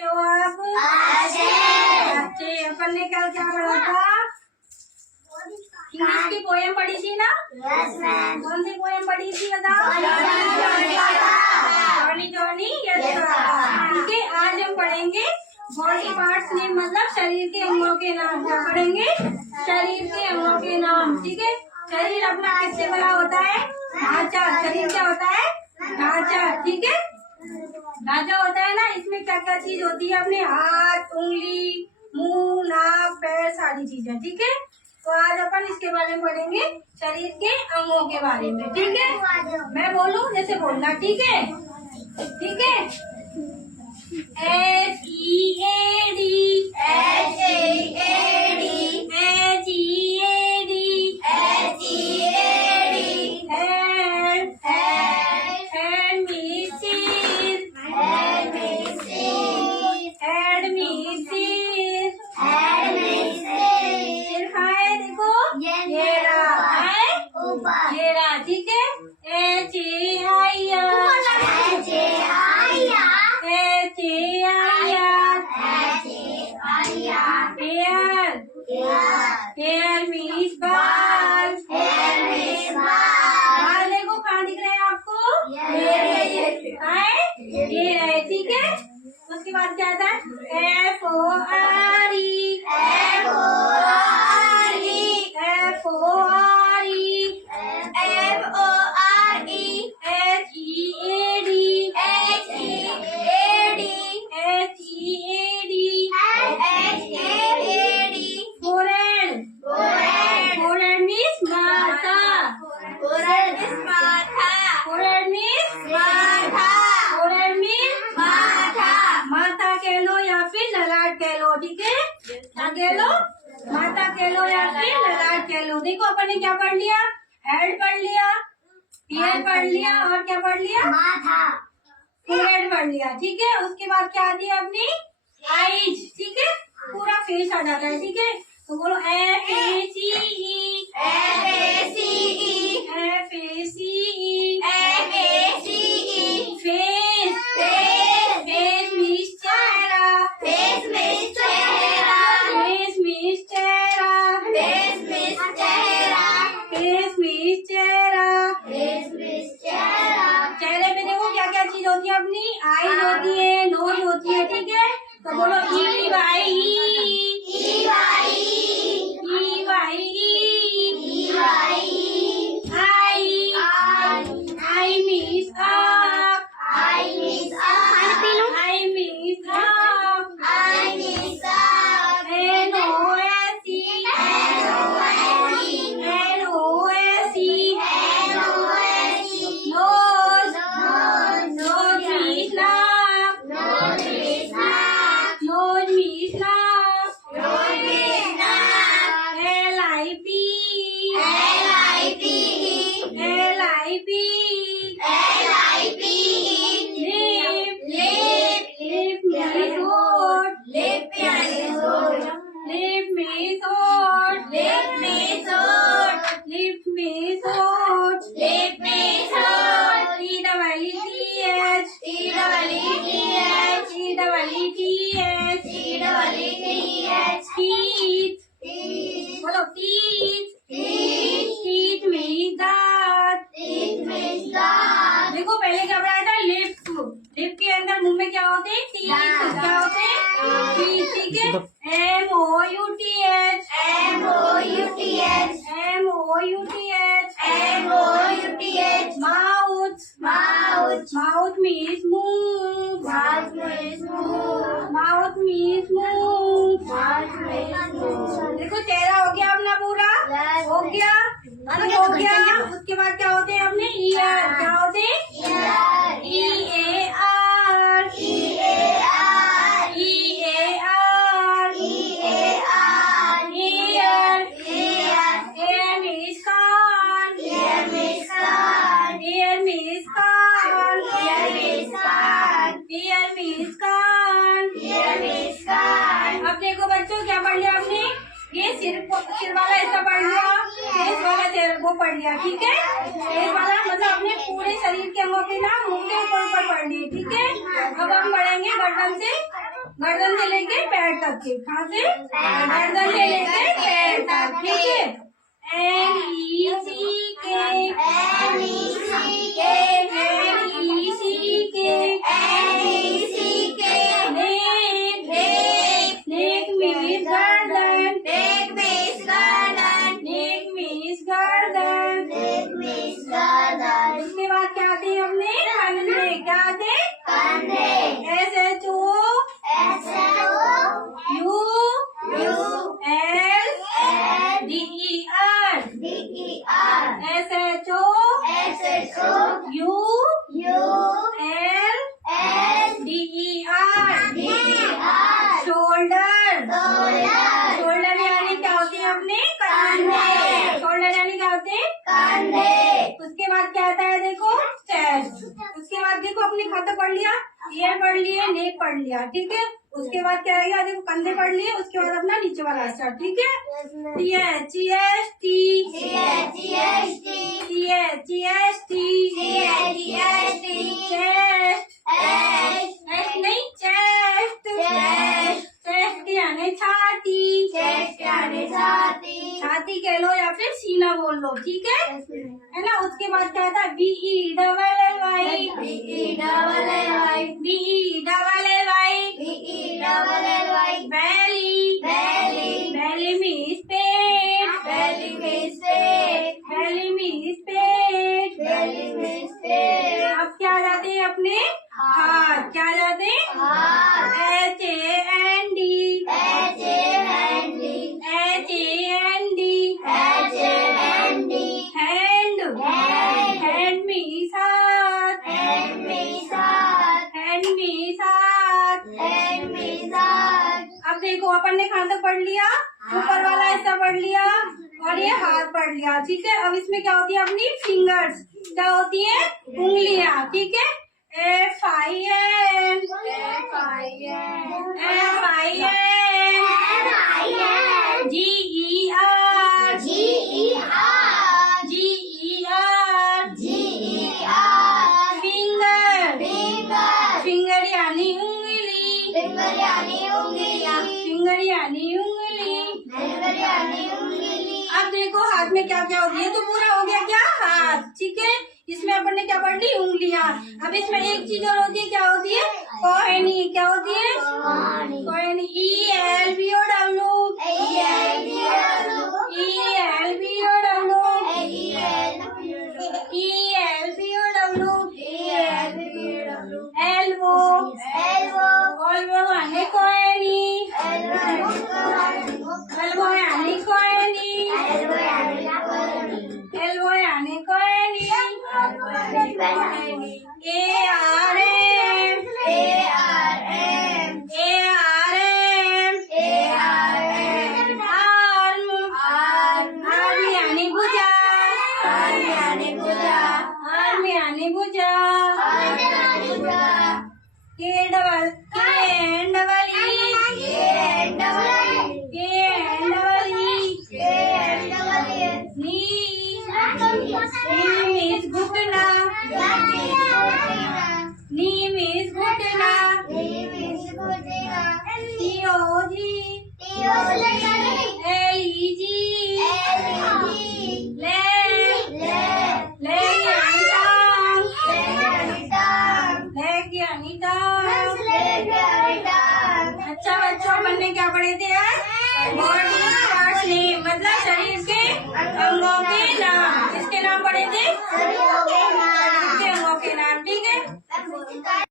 तो आप अच्छे अपन ने कल क्या पढ़ा था? इंग्लिश की पोएम पढ़ी थी ना? कौन सी पोएम पढ़ी थी बताओ? Johnny Johnny yes. ठीक है, आज हम पढ़ेंगे बॉडी पार्ट्स नेम, मतलब शरीर के अंगों के नाम। क्या पढ़ेंगे? शरीर के अंगों के नाम। ठीक है, शरीर अपना किससे बना होता है? ढांचा। शरीर क्या होता है? ढांचा। ठीक है, ढांचा होता है ना, इसमें क्या क्या चीज होती है? अपने हाथ, उंगली, मुंह, नाक, पैर, सारी चीजें। ठीक है, तो आज अपन इसके बारे में पढ़ेंगे, शरीर के अंगों के बारे में। ठीक है, मैं बोलूं जैसे बोलना। ठीक है, ठीक है। HEAD ठीक है। हेयर मीन्स बाल। बाल देखो कहाँ दिख रहे हैं आपको? ये रहे। ठीक है, उसके बाद क्या आता है? FORE माथा कह लो या फिर ललाट कह लो। ठीक है, क्या कह लो? माथा कह लो या फिर ललाट कह लो। देखो अपन ने क्या पढ़ लिया? हेड पढ़ लिया, ईयर पढ़ लिया, और क्या पढ़ लिया? माथा, फोरहेड पढ़ लिया। ठीक है, उसके बाद क्या आती है अपनी? आईज। ठीक है, पूरा फेस आ जाता है। ठीक है, तो बोलो FACE फेस। फेस मीन्स चेहरा। फेस मीन्स चेहरा। फेस मीन्स चेहरा। चेहरे पे देखो क्या क्या चीज होती है अपनी? आईज होती है, नोज होती है। ठीक है, तो बोलो I means up. बोलो teeth means दांत। देखो पहले क्या बनाया था? लिप। लिप के अंदर मुंह में क्या होते हैं? टीथ। क्या होते हैं? टीथ। ठीक है, MOUTH माउथ मीन्स मुंह। देखो चेहरा हो गया अपना पूरा। हो गया, हो गया। उसके बाद क्या होते हैं अपने? ईयर। क्या होते हैं? अब देखो बच्चों क्या पढ़ लिया आपने? ये सिर वाला हिस्सा पढ़ लिया, फेस वाला वो पढ़ लिया। ठीक है, फेस वाला मतलब अपने पूरे शरीर के अंगों के नाम मुंह के ऊपर पढ़ लिए। ठीक है, अब हम पढ़ेंगे गर्दन से गर्दन से लेके पैर तक के, कहाँ से? गर्दन से लेके पैर तक, ठीक है। N-E-C-K, N-E-C-K, N-E-C-K, N-E-C-K, neck, neck means गर्दन, neck means गर्दन, neck means गर्दन, neck means गर्दन। उसके बाद क्या आते हैं अपने? कंधे, क्या आते? कंधे, S-H-O, U-L-D-E-R, S-H-O-U-L-D-E-R, shoulder, shoulder यानी क्या होती है अपने? कंधे, शोल्डर यानी क्या होते हैं? कंधे। उसके बाद क्या आता है देखो? चेस्ट। उसके बाद देखो अपने खाता पढ़ लिया, ईयर पढ़ लिए, नेक पढ़ लिया, ठीक है। उसके बाद क्या आएगा देखो? कंधे पढ़ लिए, उसके बाद अपना नीचे वाला स्टार्ट, ठीक है। छाती कह लो या फिर सीना बोल लो, ठीक है ना। उसके बाद क्या था? B-E-double-L-Y, belly, belly means पेट, belly means पेट। अब क्या जाते हैं अपने? हाथ, क्या जाते हैं? H-A-N-D, hand, hand means हाथ, अब देखो अपन ने कहाँ तक पढ़ लिया? ऊपर वाला हिस्सा पढ़ लिया और ये हाथ पढ़ लिया, ठीक है। अब इसमें क्या होती है अपनी? फिंगर्स, क्या होती है? उंगलियां, ठीक है। F-I-N, G-E-R, फिंगर यानी उंगली, अब देखो हाथ में क्या क्या होती है? तो पूरा हो गया क्या? हाथ, ठीक है। इसमें अपन ने क्या पढ़ ली? उंगलियां। अब इसमें एक चीज और होती है, क्या होती है? कोहनी, क्या होती है? कोहनी, E-L-B-O-W, elbow यानी कोहनी, elbow यानी कोहनी, भुजा, अच्छा बच्चों, अपन ने क्या पढ़े थे?